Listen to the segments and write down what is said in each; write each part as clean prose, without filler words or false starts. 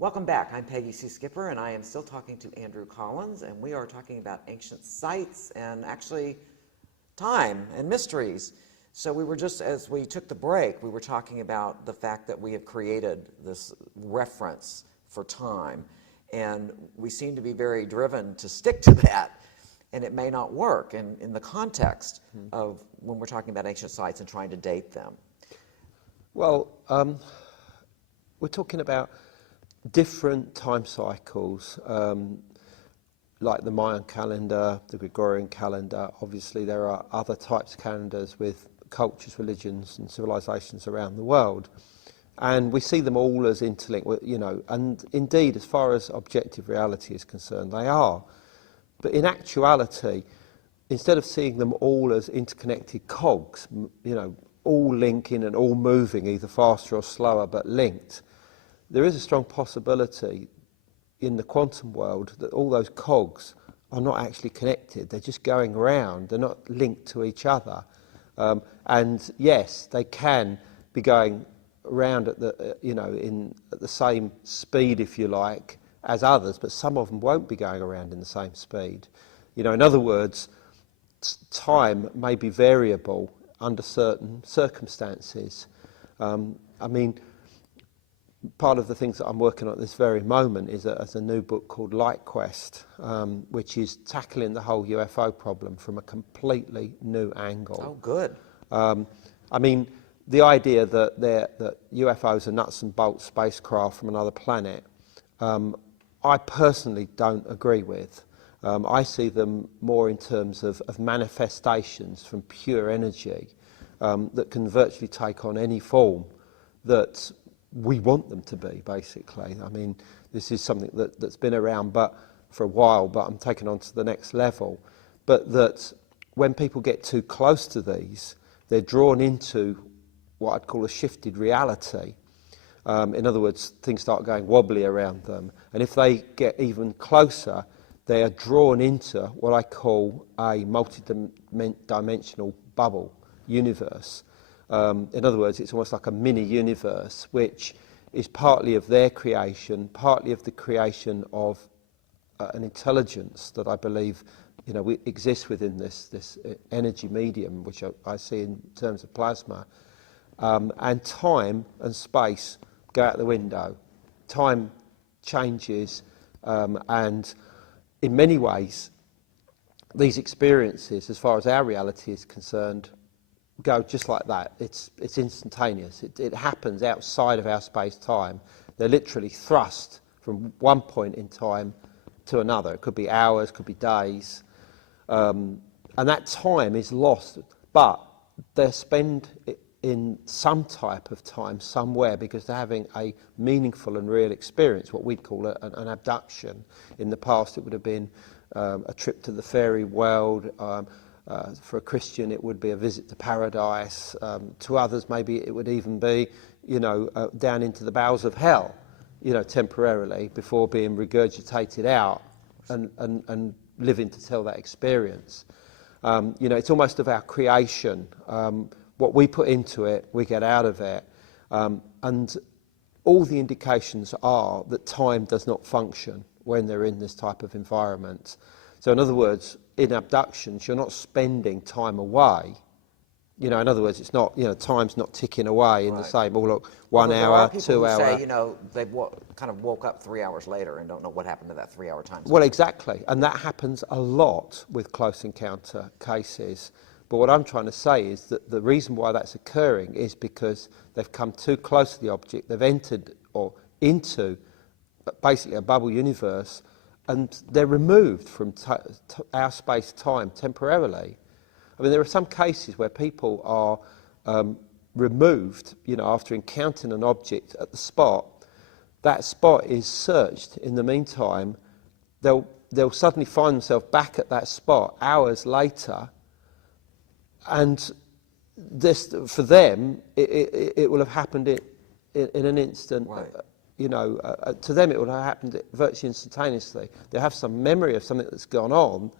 Welcome back. I'm Peggy C. Skipper, and I am still talking to Andrew Collins, and we are talking about ancient sites and actually time and mysteries. So we were just, as we took the break, we were talking about the fact that we have created this reference for time, and we seem to be very driven to stick to that, and it may not work in the context of when we're talking about ancient sites and trying to date them. Well, we're talking about different time cycles, like the Mayan calendar, the Gregorian calendar. Obviously, there are other types of calendars with cultures, religions, and civilizations around the world. And we see them all as interlinked, and indeed, as far as objective reality is concerned, they are. But in actuality, instead of seeing them all as interconnected cogs, all linking and all moving, either faster or slower, but linked, there is a strong possibility in the quantum world that all those cogs are not actually connected. They're just going around. They're not linked to each other. And yes, they can be going around at the at the same speed, if you like, as others, but some of them won't be going around in the same speed. In other words, time may be variable under certain circumstances. Part of the things that I'm working on at this very moment is a new book called Light Quest, which is tackling the whole UFO problem from a completely new angle. Oh, good. The idea that UFOs are nuts and bolts spacecraft from another planet, I personally don't agree with. I see them more in terms of manifestations from pure energy that can virtually take on any form that we want them to be, basically. This is something that's been around for a while, but I'm taking on to the next level. But that when people get too close to these, they're drawn into what I'd call a shifted reality. In other words, things start going wobbly around them. And if they get even closer, they are drawn into what I call a multi-dimensional bubble universe. In other words, it's almost like a mini-universe, which is partly of their creation, partly of the creation of an intelligence that I believe exists within this energy medium, which I see in terms of plasma. And time and space go out the window. Time changes, and in many ways, these experiences, as far as our reality is concerned, go just like that. It's instantaneous. It happens outside of our space-time. They're literally thrust from one point in time to another. It could be hours, could be days, and that time is lost. But they spend in some type of time somewhere because they're having a meaningful and real experience, what we'd call an abduction. In the past, it would have been a trip to the fairy world. For a Christian, it would be a visit to paradise. To others, maybe it would even be, down into the bowels of hell, temporarily before being regurgitated out and living to tell that experience. It's almost of our creation. What we put into it, we get out of it. And all the indications are that time does not function when they're in this type of environment. So in other words, in abductions, you're not spending time away. In other words, it's not, time's not ticking away in the same, look, 1 hour, 2 hours. There are people who say, they kind of woke up 3 hours later and don't know what happened to that 3 hour time. Well, exactly. And that happens a lot with close encounter cases. But what I'm trying to say is that the reason why that's occurring is because they've come too close to the object, they've entered or into basically a bubble universe, and they're removed from our space-time temporarily. There are some cases where people are removed, after encountering an object at the spot. That spot is searched. In the meantime, they'll suddenly find themselves back at that spot hours later, and this, for them, it will have happened in an instant. Right. To them it would have happened virtually instantaneously. They have some memory of something that's gone on,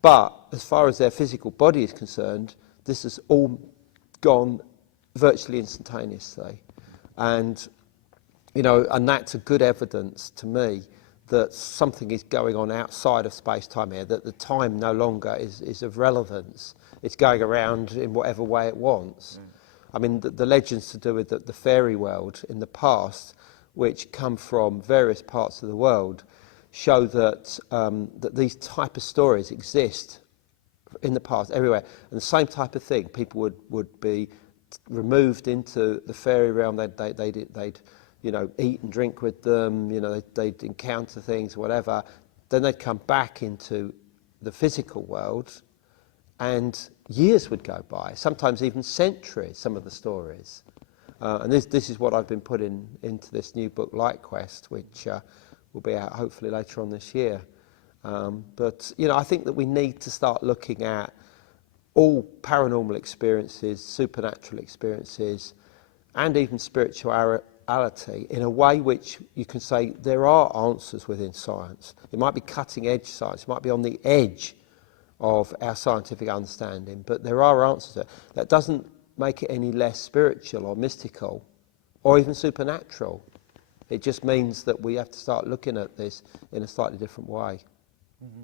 but as far as their physical body is concerned, this has all gone virtually instantaneously. And you know, and that's a good evidence to me that something is going on outside of space-time here, that the time no longer is of relevance. It's going around in whatever way it wants. I mean, the legends to do with the fairy world in the past, which come from various parts of the world, show that that these type of stories exist in the past everywhere. And the same type of thing, people would be removed into the fairy realm. They'd you know, eat and drink with them. You know, they'd encounter things, whatever. Then they'd come back into the physical world, and years would go by, sometimes even centuries, some of the stories. And this is what I've been putting into this new book, Light Quest, which will be out hopefully later on this year. But, you know, I think that we need to start looking at all paranormal experiences, supernatural experiences, and even spirituality in a way which you can say there are answers within science. It might be cutting edge science, it might be on the edge of our scientific understanding, but there are answers there. That doesn't make it any less spiritual or mystical or even supernatural. It just means that we have to start looking at this in a slightly different way. Mm-hmm.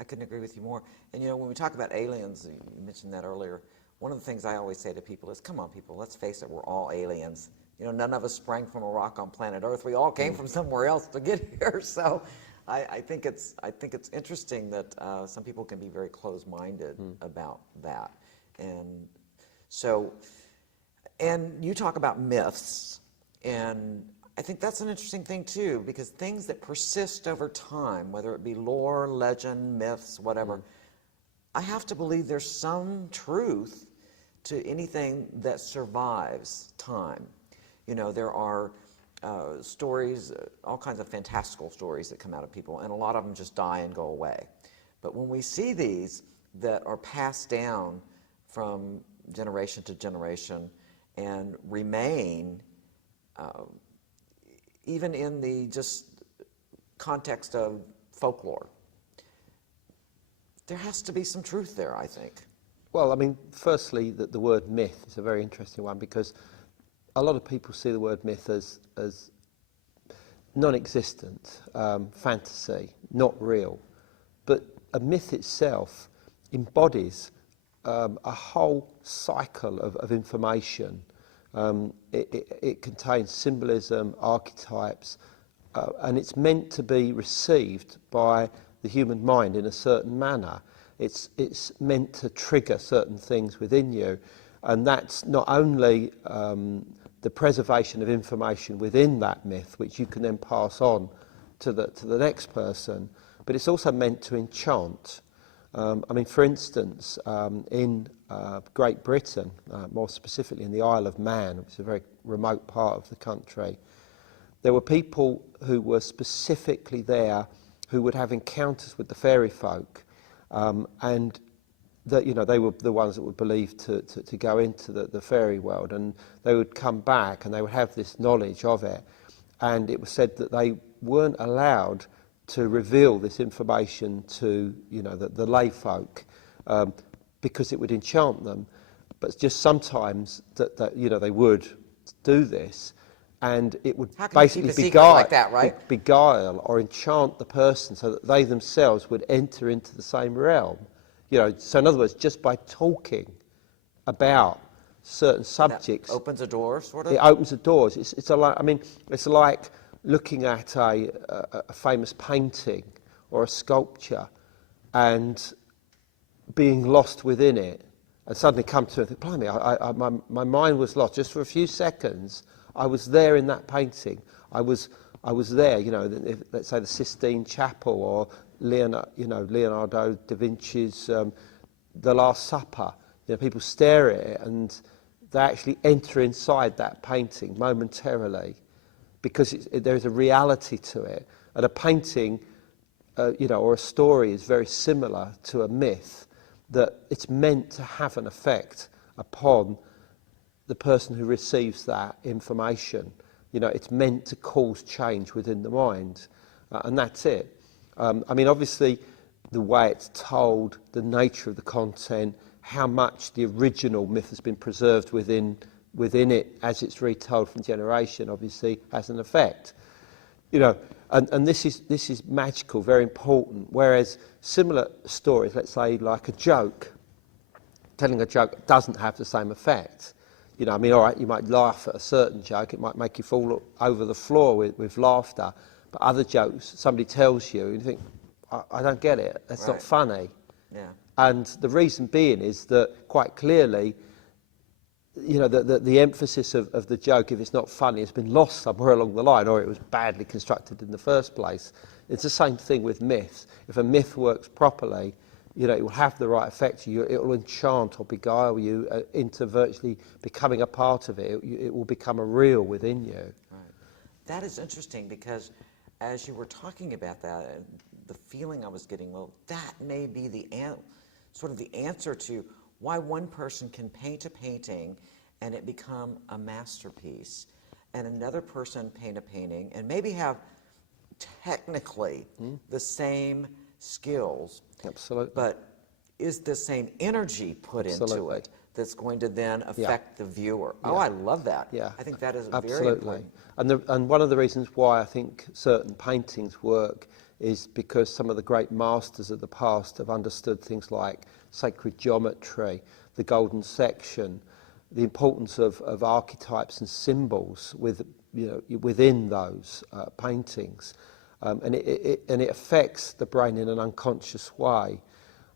I couldn't agree with you more. And you know, when we talk about aliens, you mentioned that earlier, one of the things I always say to people is, come on people, let's face it, we're all aliens. You know, none of us sprang from a rock on planet Earth. We all came from somewhere else to get here. So I think it's interesting that some people can be very closed-minded about that. And so, and you talk about myths, and I think that's an interesting thing too, because things that persist over time, whether it be lore, legend, myths, whatever, I have to believe there's some truth to anything that survives time. You know, there are stories, all kinds of fantastical stories that come out of people, and a lot of them just die and go away. But when we see these that are passed down from generation to generation and remain, even in the just context of folklore, there has to be some truth there, I think. Well, I mean, firstly, the word myth is a very interesting one, because a lot of people see the word myth as non-existent, fantasy, not real. But a myth itself embodies a whole cycle of information. It contains symbolism, archetypes, and it's meant to be received by the human mind in a certain manner. It's meant to trigger certain things within you, and that's not only the preservation of information within that myth, which you can then pass on to the next person, but it's also meant to enchant. I mean, for instance, in Great Britain, more specifically in the Isle of Man, which is a very remote part of the country, there were people who were specifically there who would have encounters with the fairy folk, and that, you know, they were the ones that were believed to go into the fairy world, and they would come back and they would have this knowledge of it, and it was said that they weren't allowed to reveal this information to, you know, the lay folk, because it would enchant them. But just sometimes that you know, they would do this, and it would basically beguile or enchant the person so that they themselves would enter into the same realm. You know, so in other words, just by talking about certain subjects, that opens a door, sort of. It opens the doors. It's like looking at a famous painting or a sculpture and being lost within it, and suddenly come to it and think, blimey, my mind was lost just for a few seconds. I was there in that painting. I was there. You know, let's say the Sistine Chapel, or Leonardo da Vinci's The Last Supper. You know, people stare at it and they actually enter inside that painting momentarily, because there is a reality to it. And a painting, or a story is very similar to a myth, that it's meant to have an effect upon the person who receives that information. You know, it's meant to cause change within the mind, and that's it. I mean, obviously, the way it's told, the nature of the content, how much the original myth has been preserved within within it as it's retold from generation obviously has an effect. You know, and this is magical, very important. Whereas similar stories, let's say like a joke, telling a joke doesn't have the same effect. You know, I mean, all right, you might laugh at a certain joke, it might make you fall over the floor with laughter, but other jokes, somebody tells you, and you think, I don't get it, that's not funny. Yeah. And the reason being is that quite clearly, you know, the emphasis of the joke, if it's not funny, has been lost somewhere along the line, or it was badly constructed in the first place. It's the same thing with myths. If a myth works properly, you know, it will have the right effect. It will enchant or beguile you into virtually becoming a part of it. It will become a real within you. Right. That is interesting because as you were talking about that, the feeling I was getting, well, that may be the sort of the answer to why one person can paint a painting and it become a masterpiece, and another person paint a painting and maybe have technically the same skills, Absolutely. but is the same energy put into it that's going to then affect the viewer. Oh, I love that. Yeah. I think that is Absolutely. very important. And one of the reasons why I think certain paintings work is because some of the great masters of the past have understood things like sacred geometry, the golden section, the importance of archetypes and symbols within those paintings. And it affects the brain in an unconscious way.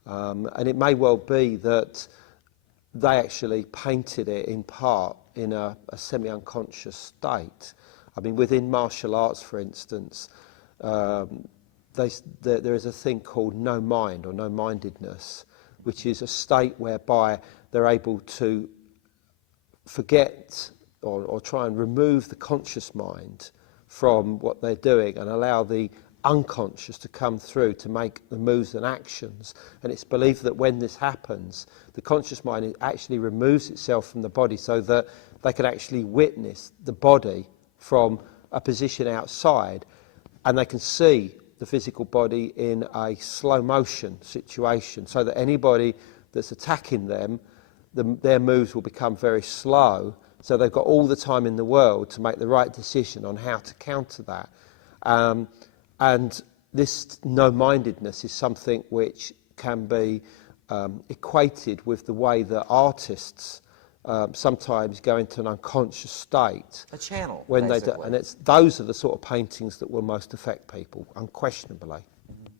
And it may well be that they actually painted it in part in a semi-unconscious state. I mean, within martial arts, for instance, there is a thing called no mind or no mindedness, which is a state whereby they're able to forget or try and remove the conscious mind from what they're doing and allow the unconscious to come through to make the moves and actions. And it's believed that when this happens, the conscious mind actually removes itself from the body so that they can actually witness the body from a position outside, and they can see the physical body in a slow motion situation, so that anybody that's attacking them, their moves will become very slow, so they've got all the time in the world to make the right decision on how to counter that. And this no-mindedness is something which can be equated with the way that artists sometimes go into an unconscious state. A channel, when basically. And those are the sort of paintings that will most affect people, unquestionably.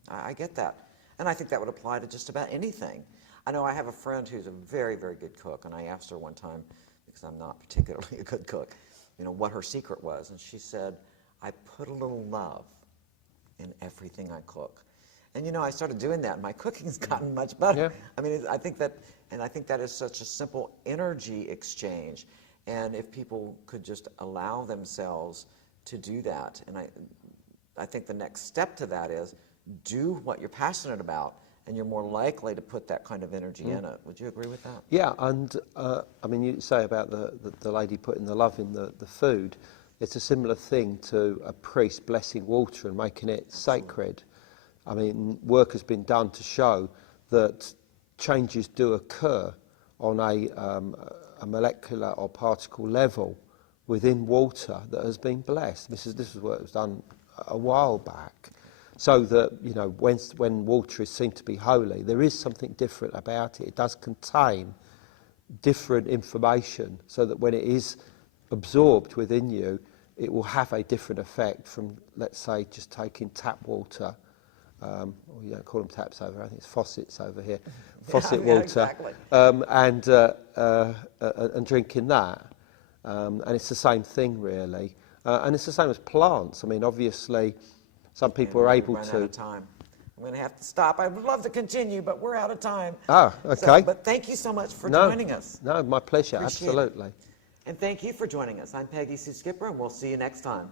I get that. And I think that would apply to just about anything. I know I have a friend who's a very, very good cook, and I asked her one time, because I'm not particularly a good cook, you know, what her secret was. And she said, I put a little love in everything I cook. And you know, I started doing that, and my cooking's gotten much better. Yeah. I mean, I think that is such a simple energy exchange. And if people could just allow themselves to do that, and I think the next step to that is do what you're passionate about, and you're more likely to put that kind of energy in it. Would you agree with that? Yeah, and I mean, you say about the lady putting the love in the food. It's a similar thing to a priest blessing water and making it sacred. I mean, work has been done to show that changes do occur on a molecular or particle level within water that has been blessed. This is work that was done a while back. So that, you know, when water is seen to be holy, there is something different about it. It does contain different information, so that when it is absorbed within you, it will have a different effect from, let's say, just taking tap water. Or you don't call them taps over, I think it's faucets over here. Faucet water, exactly. and drinking that. And it's the same thing, really. And it's the same as plants. I mean, obviously, some people are able run to. Out of time. I'm going to have to stop. I would love to continue, but we're out of time. Ah, okay. But thank you so much for joining us. No, my pleasure, Appreciate absolutely. it. And thank you for joining us. I'm Peggy Sue Skipper, and we'll see you next time.